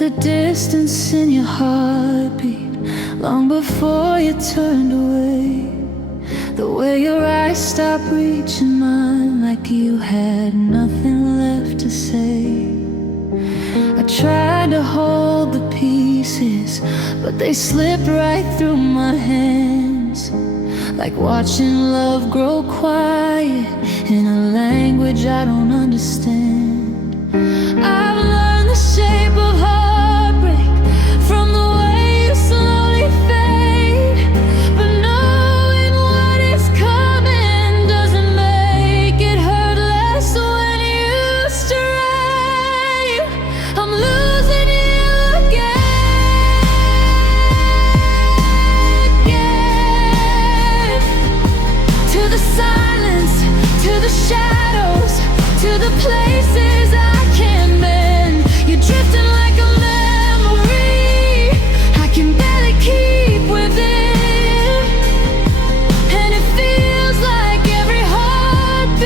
the distance in your heartbeat long before you turned away. The way your eyes stopped reaching mine, like you had nothing left to say. I tried to hold the pieces, but they slipped right through my hands, like watching love grow quiet in a language I don't understand. I've learned the shape of heartbreak from the way you slowly fade, but knowing what is coming doesn't make it hurt less when you stray. I'm losing you again, to the silence, to the shadows, to the places I can't mend. You're drifting like a memory I can barely keep within, and it feels like every heartbeat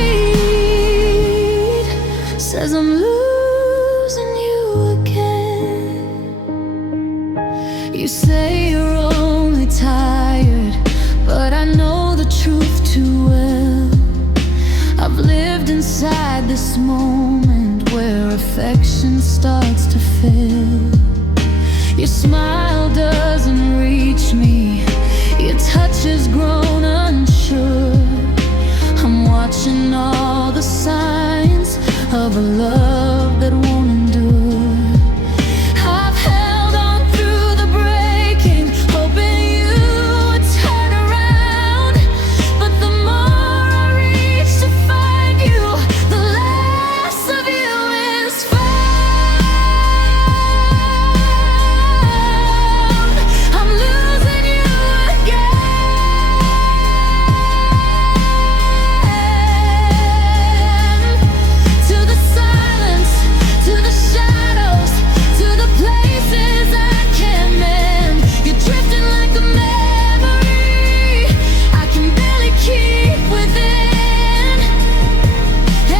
says I'm losing you again. You say you're only tired, but I know the truth too well. I've lived inside this moment where affection starts to fail. Your smile doesn't reach me, your touch has grown unsure. I'm watching all the signs of a love that won't endure. I've held on through the breaking, hoping you would turn around, but the more I reach to find you, the less of you is found. I'm losing you again, to the silence, to the shadows, to the places I can't mend. You're drifting like a memory I can barely keep within,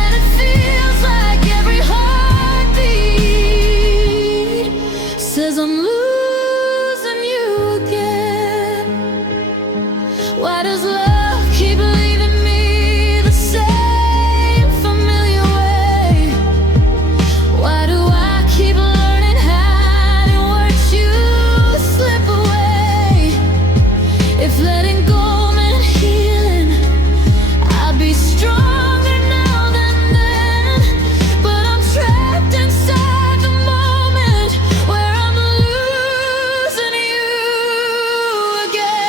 and it feels like every heartbeat says I'm losing you again. Why does love keep leaving me the same familiar way? Why do I keep learning how to watch you slip away? If letting go meant healing, I'd be stronger now than then, but I'm trapped inside the moment where I'm losing you again.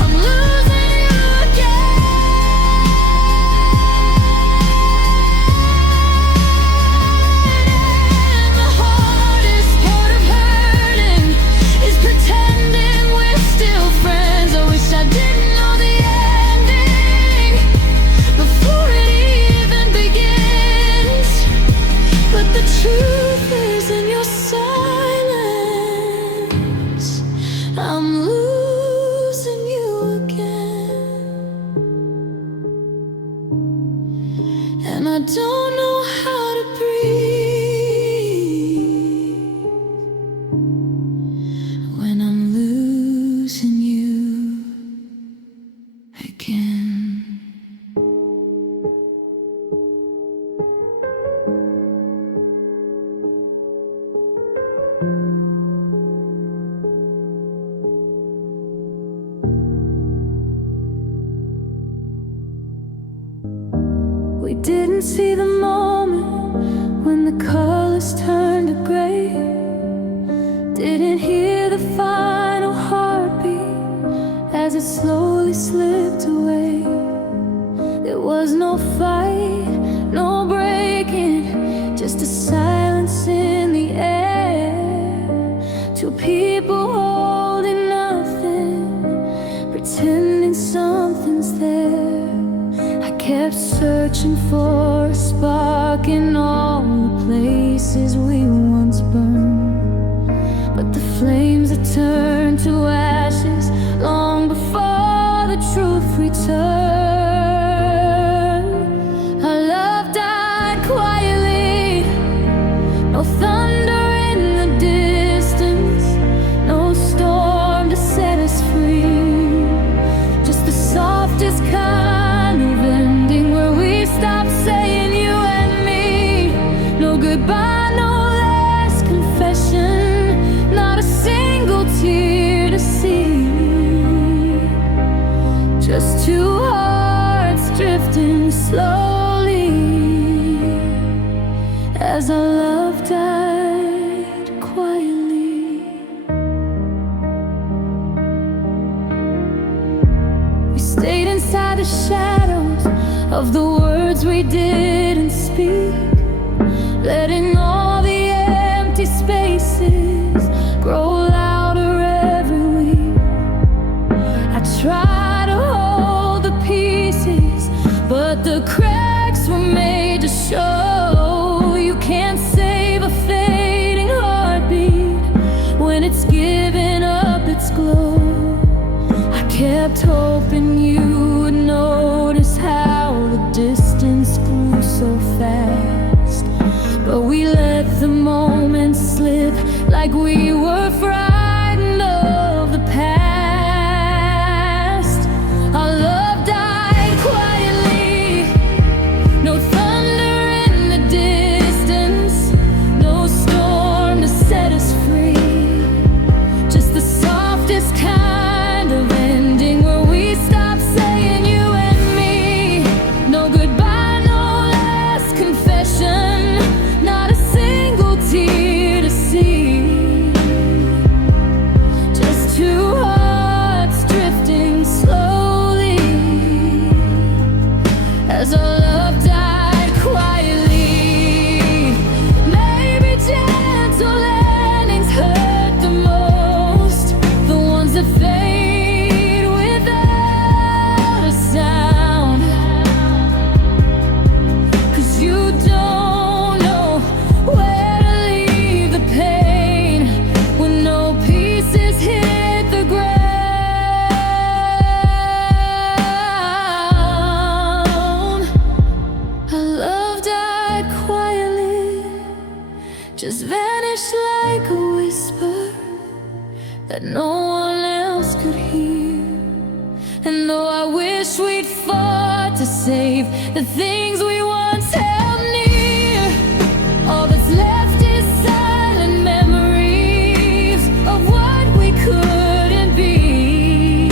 I'm losing you again. The hardest part of hurting is pretending we're still friends. I wish I didn't know the ending before it even begins, but the truth is in your silence. I'm losing you again, and I don't know how to breathe when I'm losing you again. We didn't see the moment when the colors turned to gray, didn't hear the final heartbeat as it slowly slipped away. There was no fight, no breaking, just a silence in the air. Two people holding nothing, pretending something's there. I kept searching for a spark in all the places we once burned, but the flames had turned to ashes long before the truth returned. Our love died No thunder in the distance, no storm to set us free. Just the softest kind of ending where we stop saying you and me. No goodbye, no last confession, not a single tear to see. Just two hearts drifting slowly as our love died quietly. We stayed inside the shadows of the words we didn't speak, letting all the empty spaces grow louder every week. I try to hold the pieces, but the cracks were made to show. You can't save a fading heartbeat when it's giving up its glow. I kept hoping you would notice how the distance grew so fast, but we let the moments slip like we were frightened of the past. Our love died quietly, no thunder in the distance, no storm to set us free. Just the softest kind of ending where we stop saying you and me. No goodbye, no last confession, not a single tear to see. Just two hearts drifting slowly as our love died quietly. Maybe gentle landings hurt the most, the ones that fade without a sound. 'Cause you don't know where to leave the pain when no pieces hit the ground. Our love died quietly, just vanished like a whisper that no one else could hear. And though I wish we'd fought to save the things we once held near, all that's left is silent memories of what we couldn't be.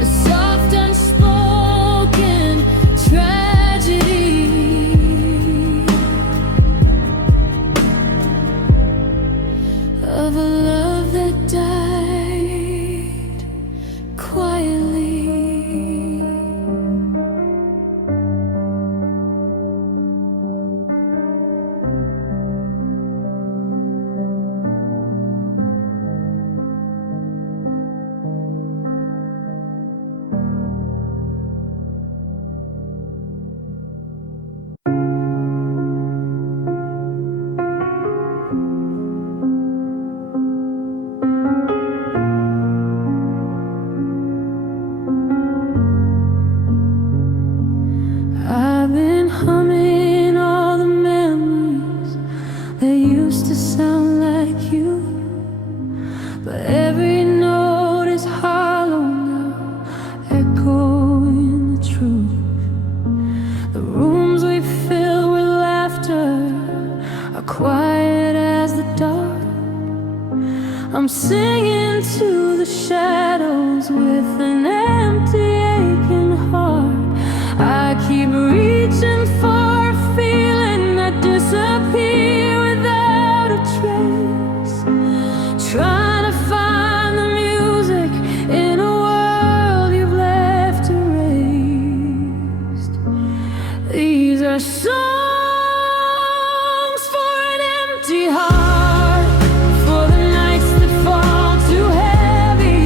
The soft unspoken tragedy of a love that died quietly. I've been humming all the memories that used to sound like you, but every note is hollow now, echoing the truth. The rooms we fill with laughter are quiet as the dark. I'm singing to the shadows with an empty, aching heart. I keep reaching for a feeling that disappears without a trace, trying to find the music in a world you've left erased. These are songs for an empty heart, for the nights that fall too heavy,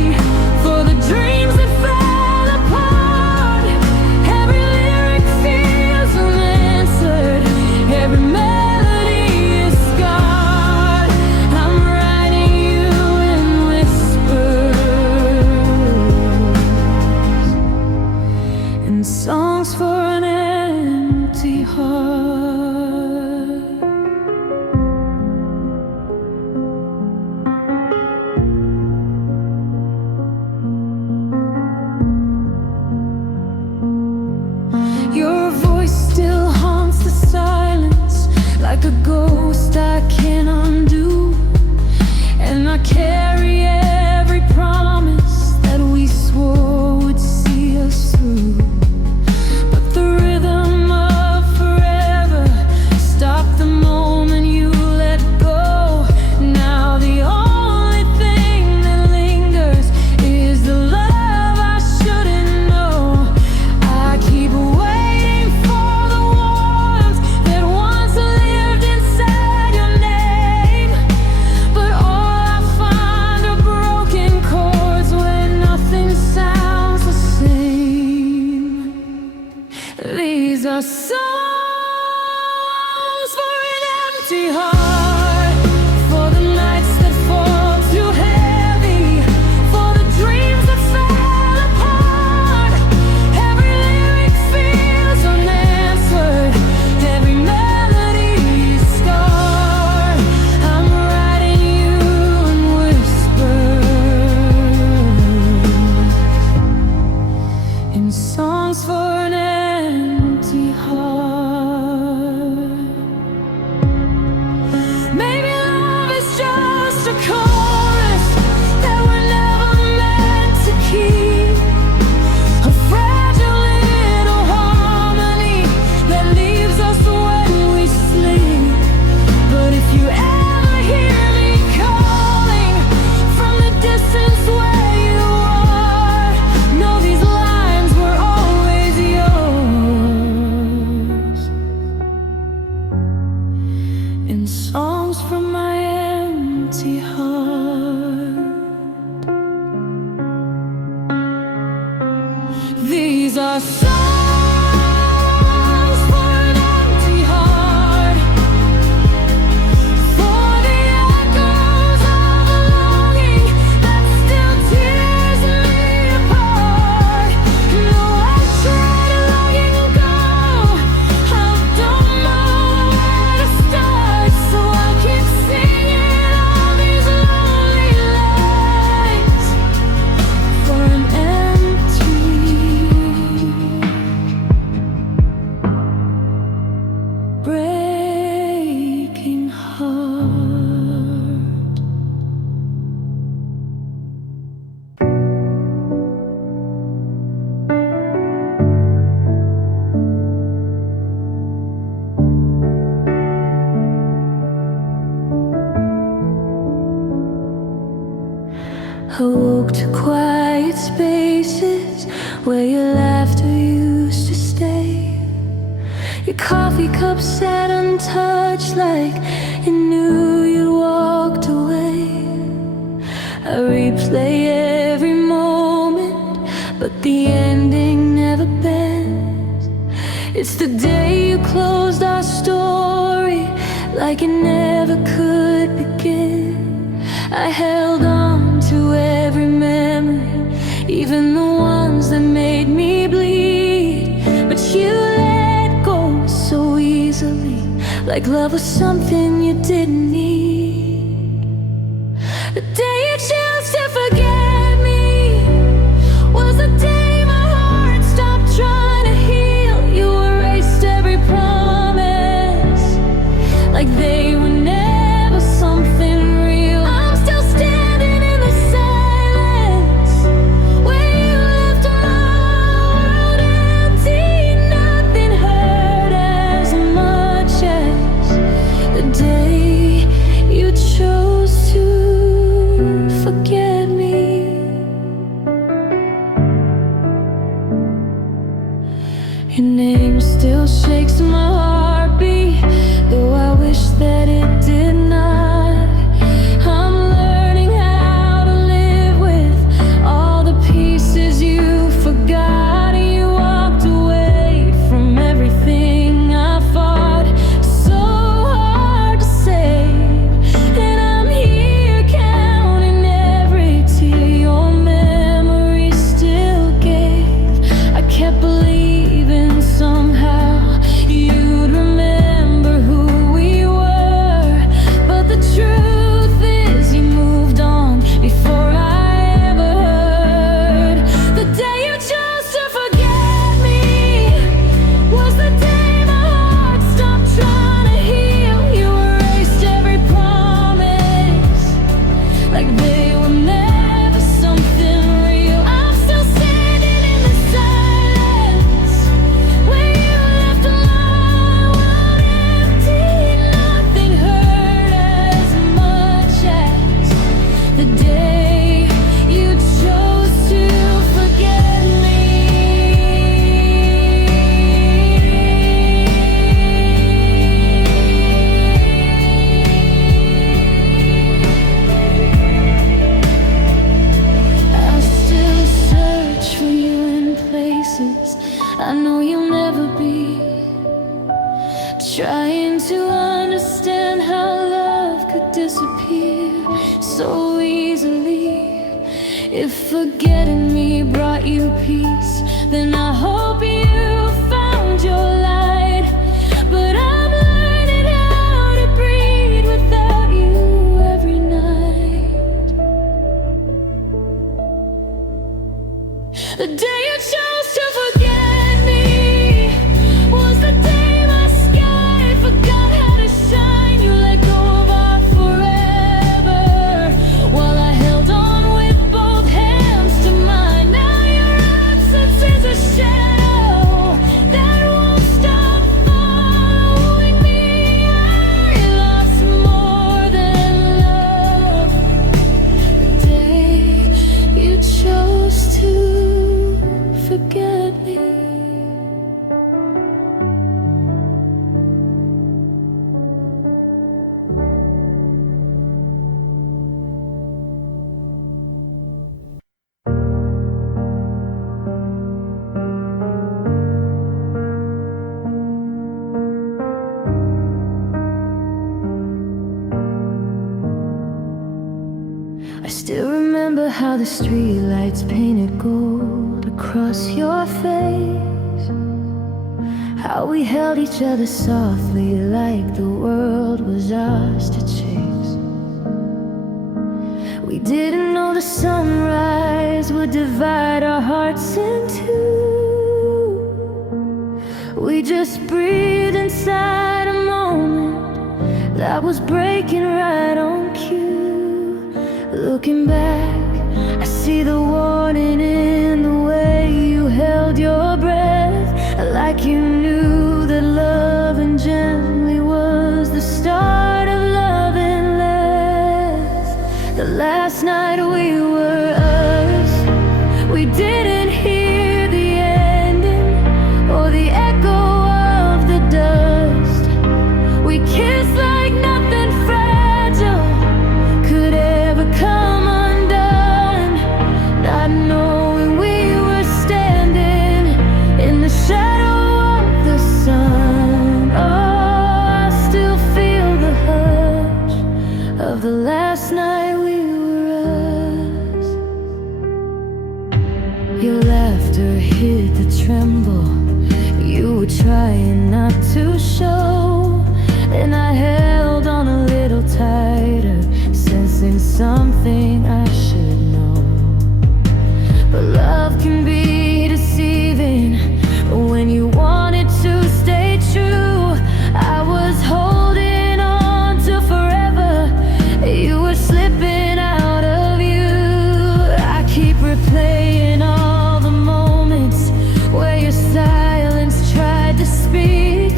for the dreams that fell apart. Every lyric feels empty heart, for the nights that fall too heavy, for the dreams that fell apart. Every lyric feels unanswered, every melody is scarred. I'm writing you in whispers, in songs for an empty heart. Maybe love is just a chorus that we're never meant to keep, a fragile little harmony that leaves us when we sleep. But if you ever hear me calling from the distance where you are, know these lines were always yours, in songs from my empty heart. These are songs for an empty heart, for the echoes of a longing that still tears me apart. No, I've tried letting go, I don't know where to start, so I keep singing all these lonely lines for an empty, breaking heart. I woke to quiet spaces where your laughter used to stay. Your coffee cup sat untouched like you knew you'd walked away. I replay every moment, but the ending never bends. It's the day you closed our story like it never could begin. I held on to every memory, even the ones that made me bleed. But you let go so easily, like love was something you didn't need. The day you chose to forget me was the day my heart stopped trying to heal. You erased every promise, like they were never something real. I'm still standing in the silence where you left my world empty. Nothing hurt as much as the day you chose to forget me. Your name still shakes my heartbeat, though I wish that it did not. I'm learning how to live with all the pieces you forgot. You walked away from everything I fought so hard to save, and I'm here counting every tear your memory still gave. I kept believing somehow you'd remember who we were, but the truth is you moved on before I ever heard. The day you chose to forget me was the day my heart stopped trying to heal. You erased every promise, like they were never something real. I'm still standing in the silence where you left my world empty. Nothing hurt as much as the day you chose to forget me. I still search for you in places I know you'll never be, trying to understand so easily. If forgetting me brought you peace, then I hope you found your light. But I'm learning how to breathe without you every night. The day you chose to forget me was the day my sky forgot how to shine. You let go of our forever while I held on with both hands to mine. Now your absence is a shadow that won't stop following me. I lost more than love the day you chose to forget me. I still remember how the streetlights painted gold across your face, how we held each other softly like the world was ours to chase. We didn't know the sunrise would divide our hearts in two. We just breathed inside a moment that was breaking right on cue. Looking back, I see the warning in the way you held your breath, like you knew that loving gently was the start of loving less. The last night we were us, we didn't hear the ending or the echo of the dust. We kissed like nothing fragile could ever come undone, not knowing we were standing in the shadow of the sun. Oh, I still feel the hush of the last night we were us. Your laughter hid the tremble you were trying not to show, and I held on a little tighter, sensing something I should know. But love can be deceiving when you want it to stay true. I was holding on to forever, you were slipping out of you. I keep replaying all the moments where your silence tried to speak,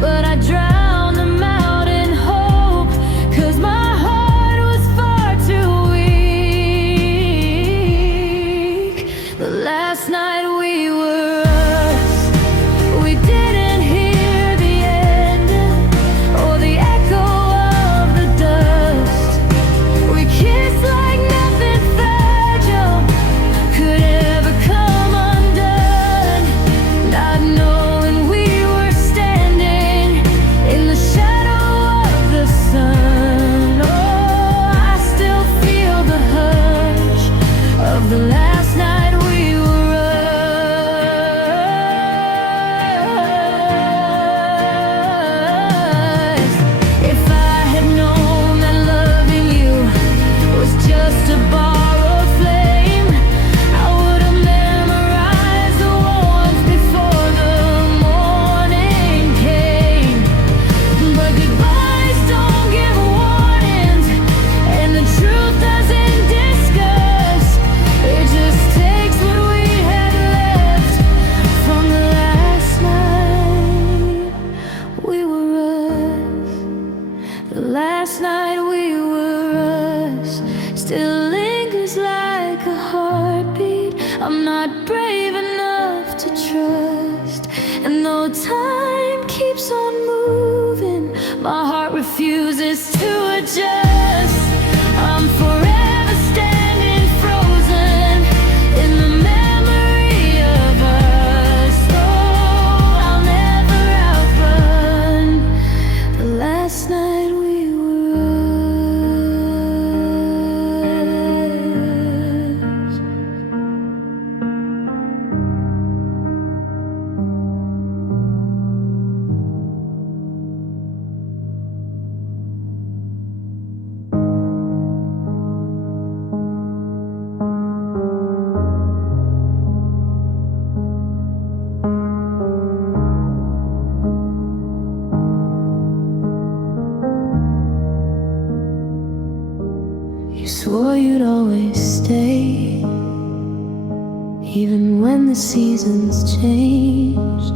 but I drowned them out in hope, 'cause my heart was far too weak. The last night we were us, we didn't hear the ending or the echo of the dust. We kissed like nothing fragile could ever come undone, not knowing we were standing in the shadow of the sun. Oh, I still feel the hush of the last night we were us. If I had known that loving you was just a borrowed flame, I would have memorized the warmth before the morning came. But goodbyes don't give warnings, and the truth doesn't discuss. It just takes what we had left from the last night we were us. The last night we were us still lingers like a heartbeat I'm not brave enough to trust. And though time keeps on moving, my heart refuses to adjust. I'm forever standing frozen in the memory of us. Oh, I'll never outrun the last night we were us. You swore you'd always stay, even when the seasons changed.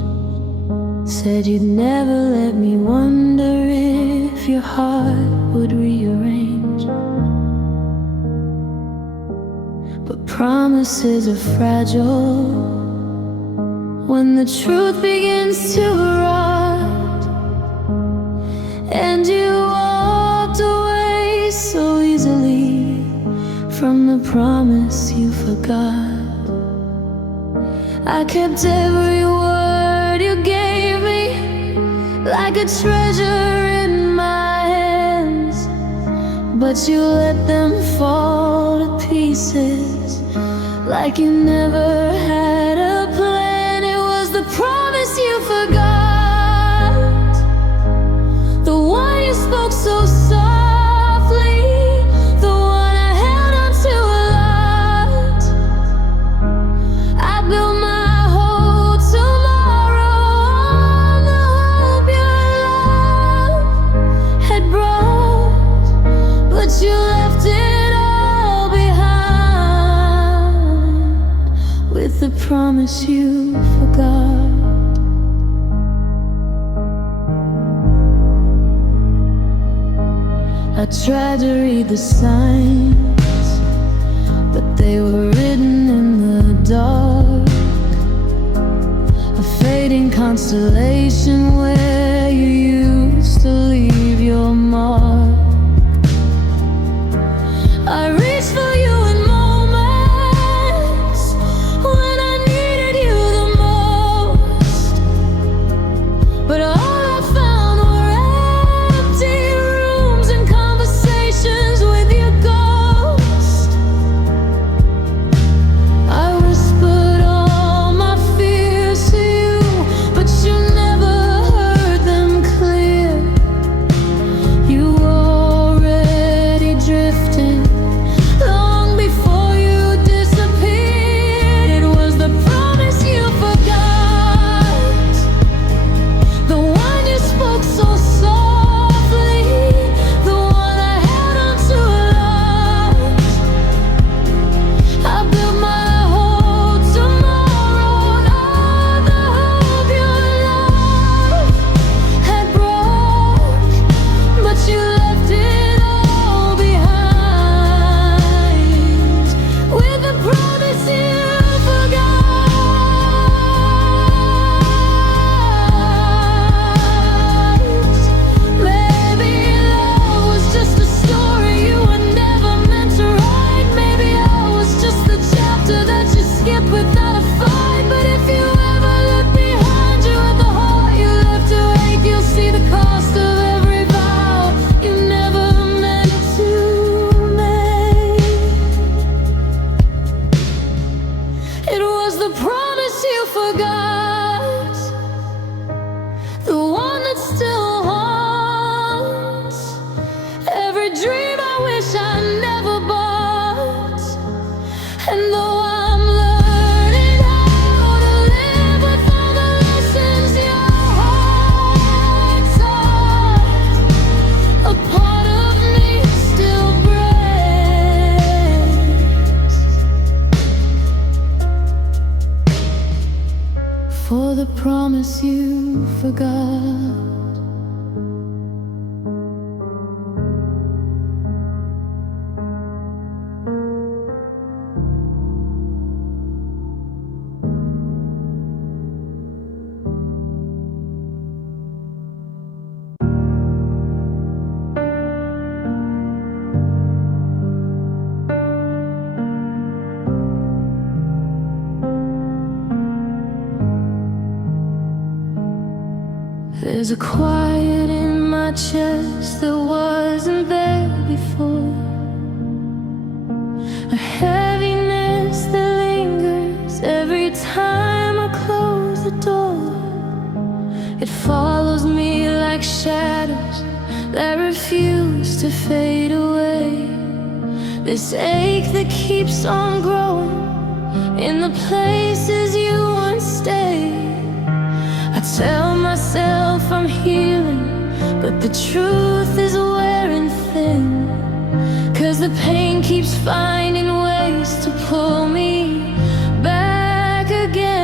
Said you'd never let me wonder if your heart would rearrange. But promises are fragile when the truth begins to rot. And you walked away so easily from the promise you forgot. I kept every word you gave me like a treasure in my hands, but you let them fall to pieces like you never had a plan. It was the promise you forgot, the one you spoke so softly, the one I held on to a lot. I built my whole tomorrow on the hope your love had brought, but you left it all behind with the promise you forgot. I tried to read the signs, but they were written in the dark, a fading constellation where you used to leave your mark. I reached for you in moments when I needed you the most, but all I found were empty rooms and conversations with your ghost. I whispered all my fears to you, but you never heard them clear. You were already drifting long before you disappeared. It was the promise you forgot, the one you spoke so softly, the one I held on to a lot. I built my whole tomorrow on all the hope your love had brought, but you left it all behind with the promise you forgot. Maybe love was just a story you were never meant to write. Maybe I was just the chapter that you skipped without a fight. But if you ever look behind you at the heart you left to ache, you'll see the cost of every vow you never meant to make. It was the promise you forgot, the one that still haunts every dream I wish I never bought. And though I'm learning how to live with all the lessons your heart taught, a part of me still breaks for the promise you forgot. There's a quiet in my chest that wasn't there before, a heaviness that lingers every time I close the door. It follows me like shadows that refuse to fade away. This ache that keeps on growing in the places you once stayed. I tell myself I'm healing, but the truth is wearing thin, 'cause the pain keeps finding ways to pull me back again.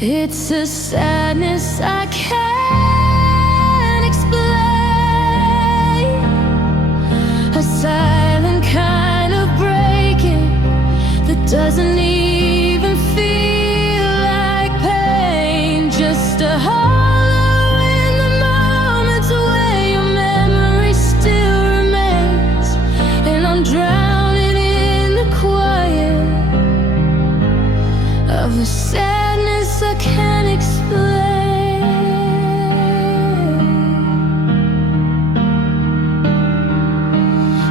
It's a sadness I can't explain, a silent kind of breaking that doesn't even feel like pain, just a hollow in the moments where your memory still remains, and I'm drowning in the quiet of the sadness I can't explain.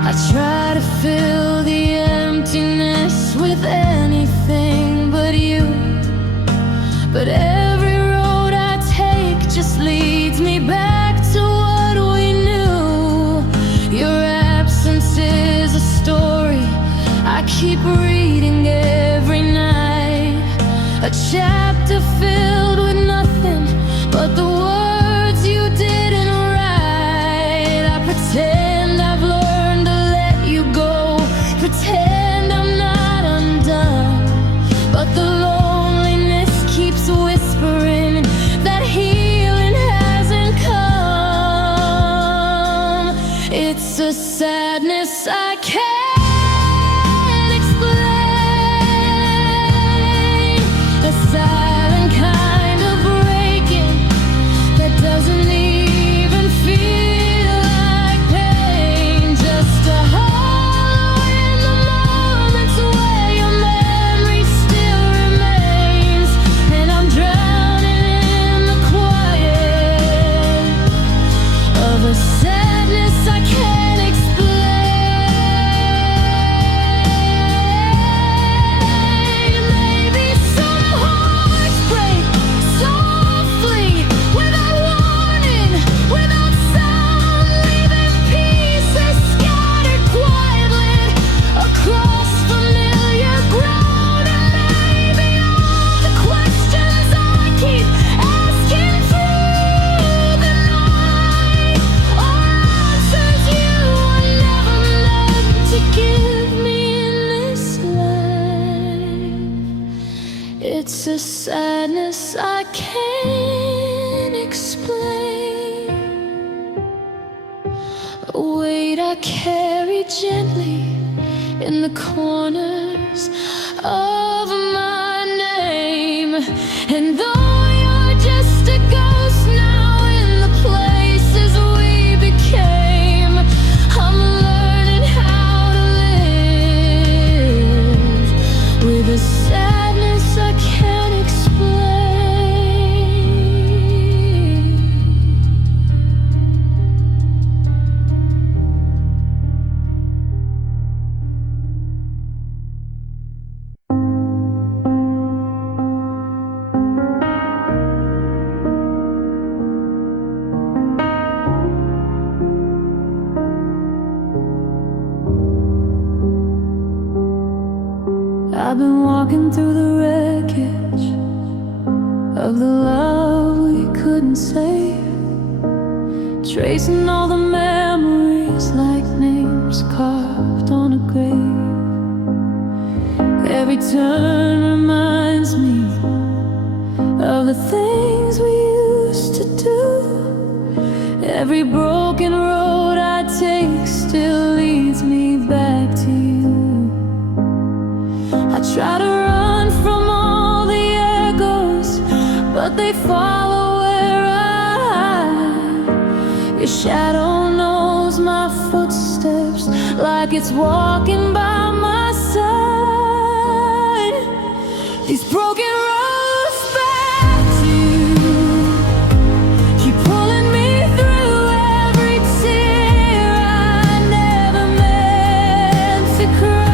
I try to fill the emptiness with anything but you, but every road I take just leads me back to what we knew. Your absence is a story I keep reading every night, a chapter filled with nothing but the words you didn't write. I pretend I've learned to let you go, pretend I'm not undone, but the loneliness keeps whispering that healing hasn't come. It's a sadness I can't explain, a silent kind of breaking that doesn't even feel like pain, just a hollow in the moments where your memory still remains, and I'm drowning in the quiet of a sadness I can't explain. Maybe some hearts break softly, without warning, without sound, leaving pieces scattered quietly across familiar ground. And maybe all the questions I keep asking through the night are answers you were never meant to give me in this life. It's a sadness I can't explain, a weight I carry gently in the corners of my name. And though you're just a ghost now in the places we became, I'm learning how to live with a sadness I can't explain. I've been walking through the wreckage of the love we couldn't save, tracing all the memories like names carved on a grave. Every turn reminds me of the things we used to do. Every broken road I take still leads me back to you. I try to run from all the echoes, but they follow where I. Your shadow knows my footsteps like it's walking by my side. These broken roads back to you keep pulling me through every tear I never meant to cry.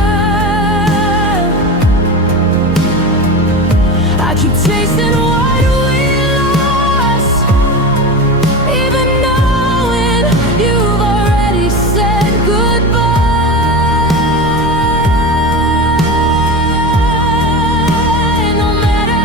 I keep chasing what we lost, even knowing you've already said goodbye. No matter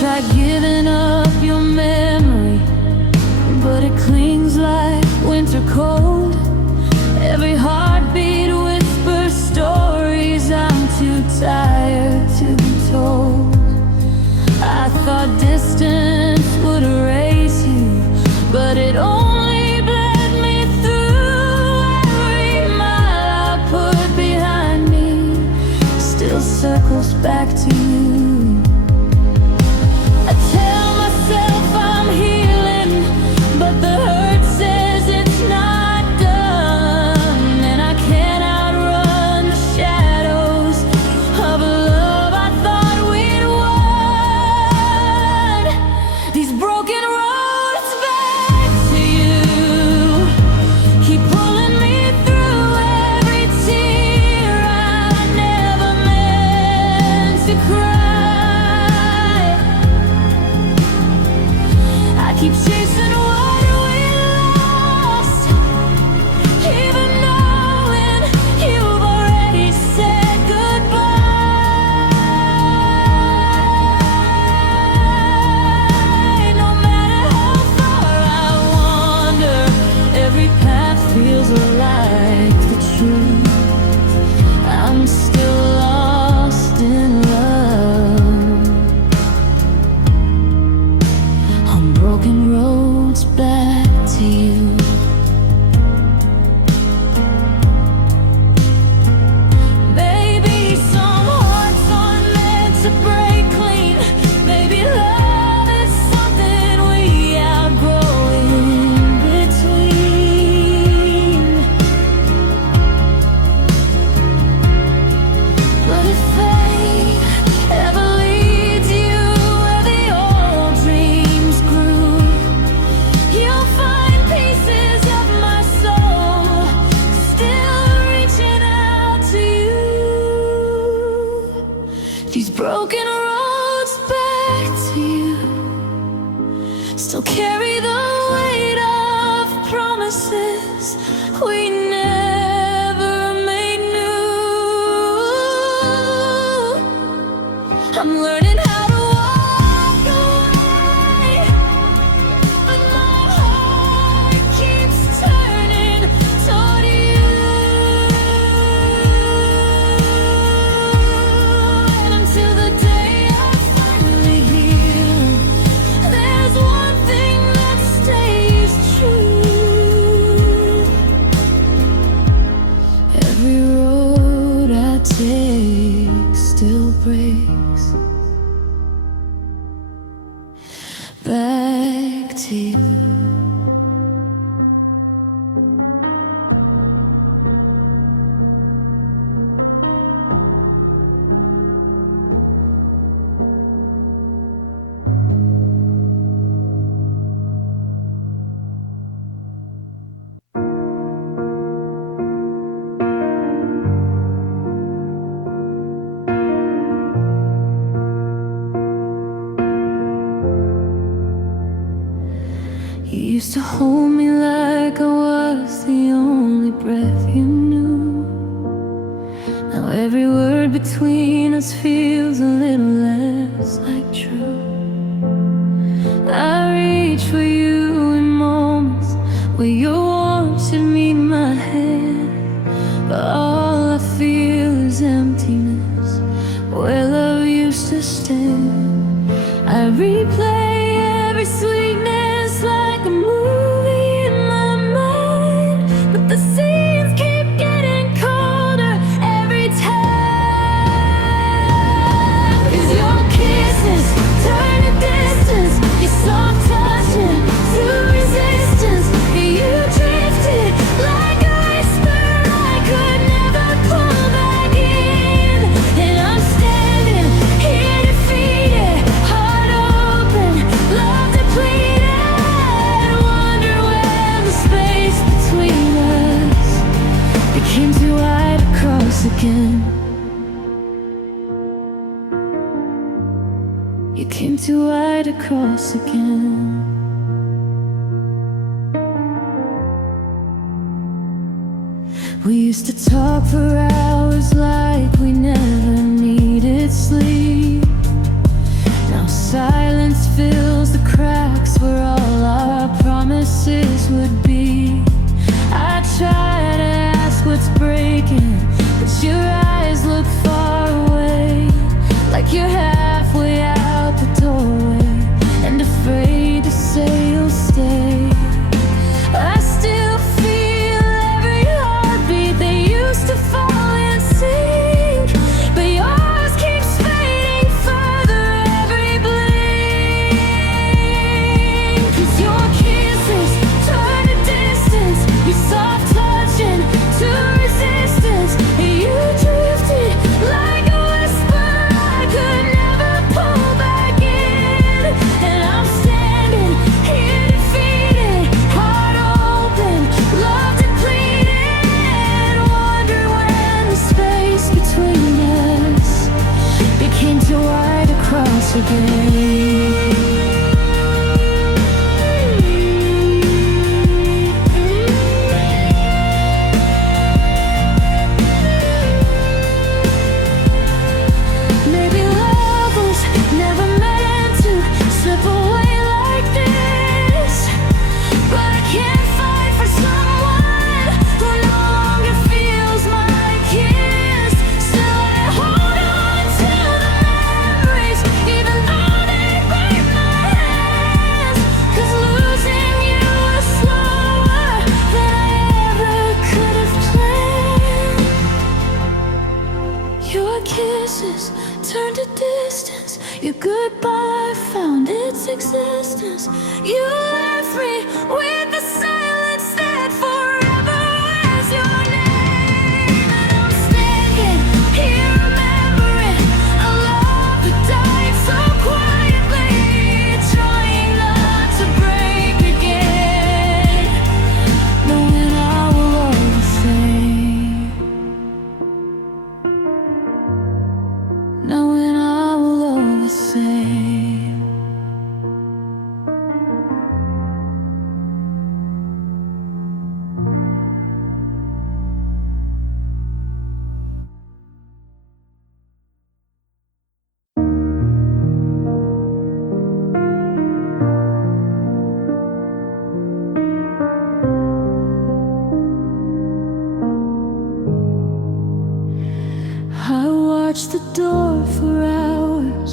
tried giving up your memory, but it clings like winter cold. Every heartbeat whispers stories I'm too tired to be told. I thought distance would erase you, but it only bled me through. Every mile I put behind me still circles back to you. I tell myself I'm healing, but the hurt says it's not done. And I can't outrun the shadows of a love I thought we'd won. These broken roads back to you keep pulling me through every tear I never meant to cry. I keep chasing what we lost, even knowing you've already said goodbye. No matter how far I wander, every path feels like the truth. I'm still lost in love on broken roads back to you. Maybe some hearts aren't meant to break clean. Maybe love is something we outgrow in between. But if fate ever leads you where the old dreams grew, you'll find pieces of my soul still reaching out to you. These broken roads back to you still carry the weight of promises we never made new. I'm learning how to walk away, but my heart keeps turning toward you. And until the day I finally heal, there's one thing that stays true. Every road I take still breaks back to you. You used to hold me like I was the only breath you knew. Now every word between us feels a little less like true. I reach for you in moments where your warmth should meet my hand, but all I feel is emptiness where love used to stand. I replay every sweetness like a movie in my mind, but the scenes keep getting colder every time. 'Cause your kisses turn to distance, your soft touching to resistance. You drifted like a whisper I could never pull back in. And I'm standing here defeated, heart open, love depleted. Wonder when the space between us became too wide to cross again. You came too wide to cross again. We used to talk for hours like we never needed sleep. Now silence once again. Maybe love was never meant to slip away like this, but I can't fight for someone who no longer feels my kiss. Still I hold on to the memories, even though they break my hands. 'Cause losing you was slower than I ever could have planned. Your kisses turned to distance, your goodbye found its existence. You left me with the silence that forever was your name. And I'm standing here remembering a love that died so quietly, trying not to break again, knowing I will always say, knowing I will always say. I watched the door for hours,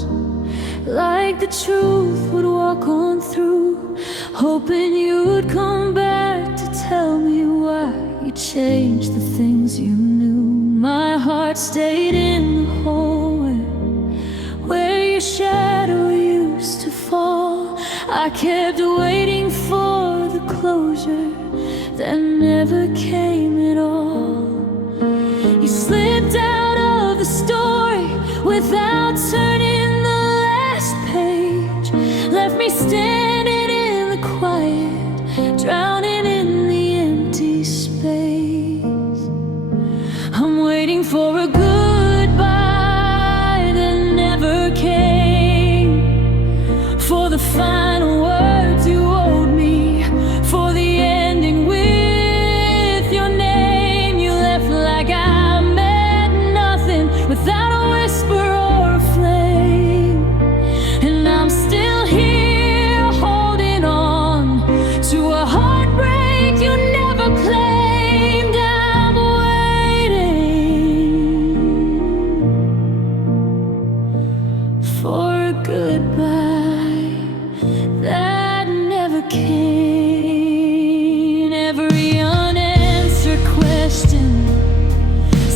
like the truth would walk on through, hoping you'd come back to tell me why you changed the things you knew. My heart stayed in the hallway where your shadow used to fall. I kept waiting for the closure that never came at all. You slipped out of the story without turning the last page, left me standing in the quiet, drowning in the empty space. I'm waiting for a goodbye that never came, for the final words you owed me, for the ending with your name. You left like I meant nothing, without a whisper or a flame. And I'm still here holding on to a heartbreak you never claimed. I'm waiting for a goodbye that never came. Every unanswered question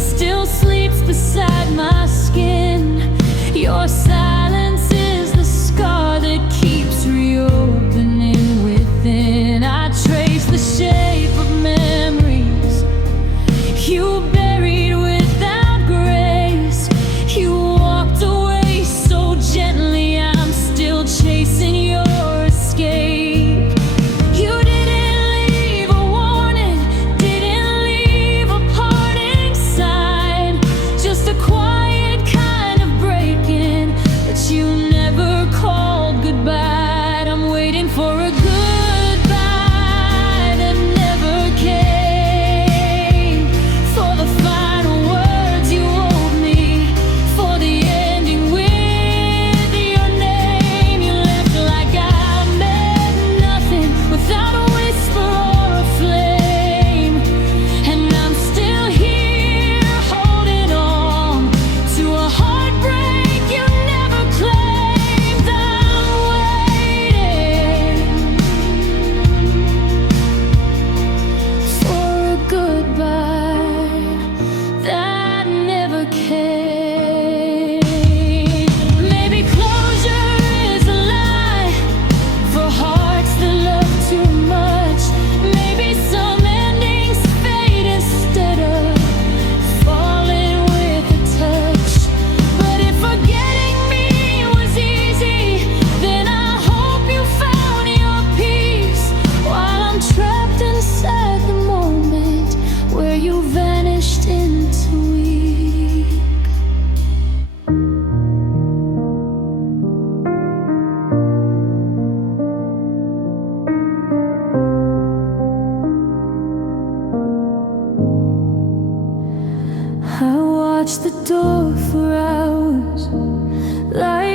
still sleeps beside my skin. Your silence is the scar that keeps reopening within. I trace the shape of memories you buried without grace. You walked away so gently, I'm still chasing your escape.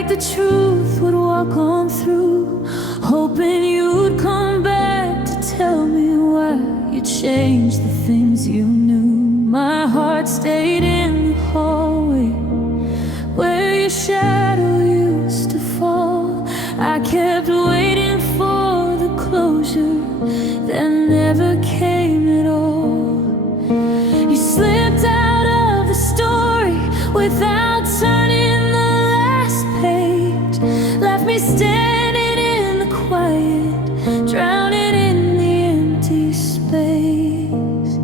prayed the truth would walk on through, hoping you'd come back to tell me why you changed the things you knew. My heart stayed in the hallway where your shadow used to fall. I kept waiting for the closure that never came at all. You slipped out of the story without turning the last page, left me standing in the quiet, drowning in the empty space.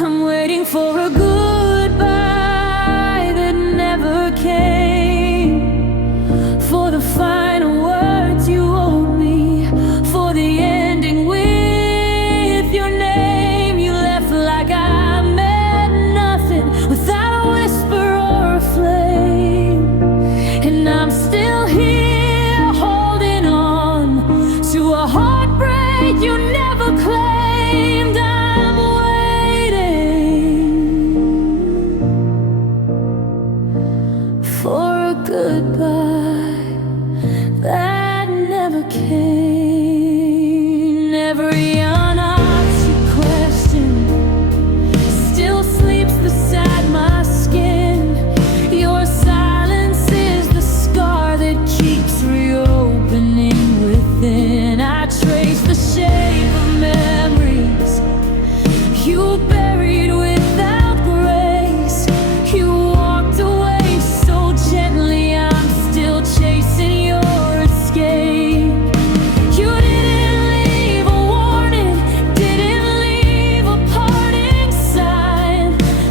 I'm waiting for a goodbye that never came, for the final words you owed me, for the ending with your name. You left like I meant nothing, without a whisper or a flame. And I'm still here holding on to a heartbreak you never claimed. I'm waiting for a goodbye that never came. Every unanswered question still sleeps beside my skin. Your silence is the scar that keeps reopening within. I trace the shape of memories you buried without grace. You walked away so gently, I'm still chasing your escape. You didn't leave a warning, didn't leave a parting sign,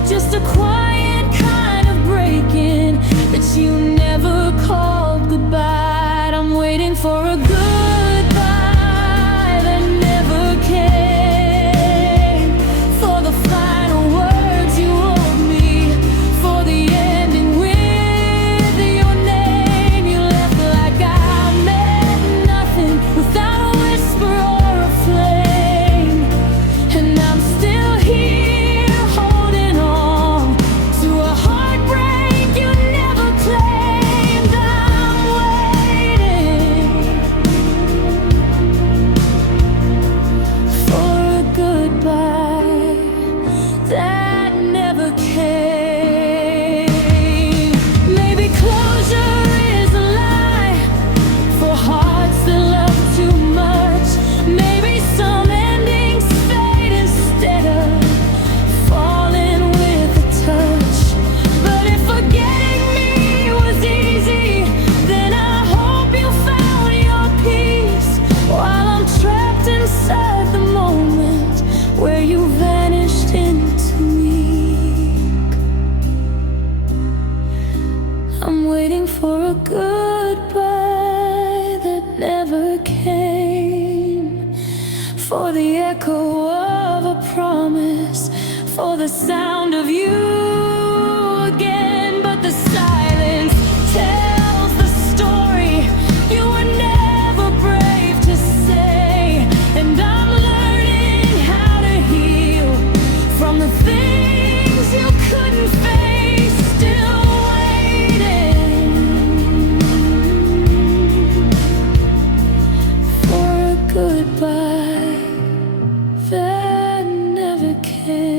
just a quiet kind of break-in that you never called goodbye. I'm waiting for a goodbye that never came, for the final words you owed me, for the ending with your name. You left like I meant nothing, without a whisper or a flame. And I'm still here holding on to a heartbreak you never claimed. I'm waiting for a goodbye that never came. Maybe closure is a lie for hearts that love too much. Maybe some endings fade instead of falling with a touch. But if forgetting me was easy, then I hope you found your peace while I'm trapped inside the moment where you vanished into me. I'm waiting for a goodbye that never came, for the echo of a promise, for the sound of you again. But the silence tells the story you were never brave to say. And I'm learning how to heal from the things you couldn't face. Still waiting for a goodbye that never came.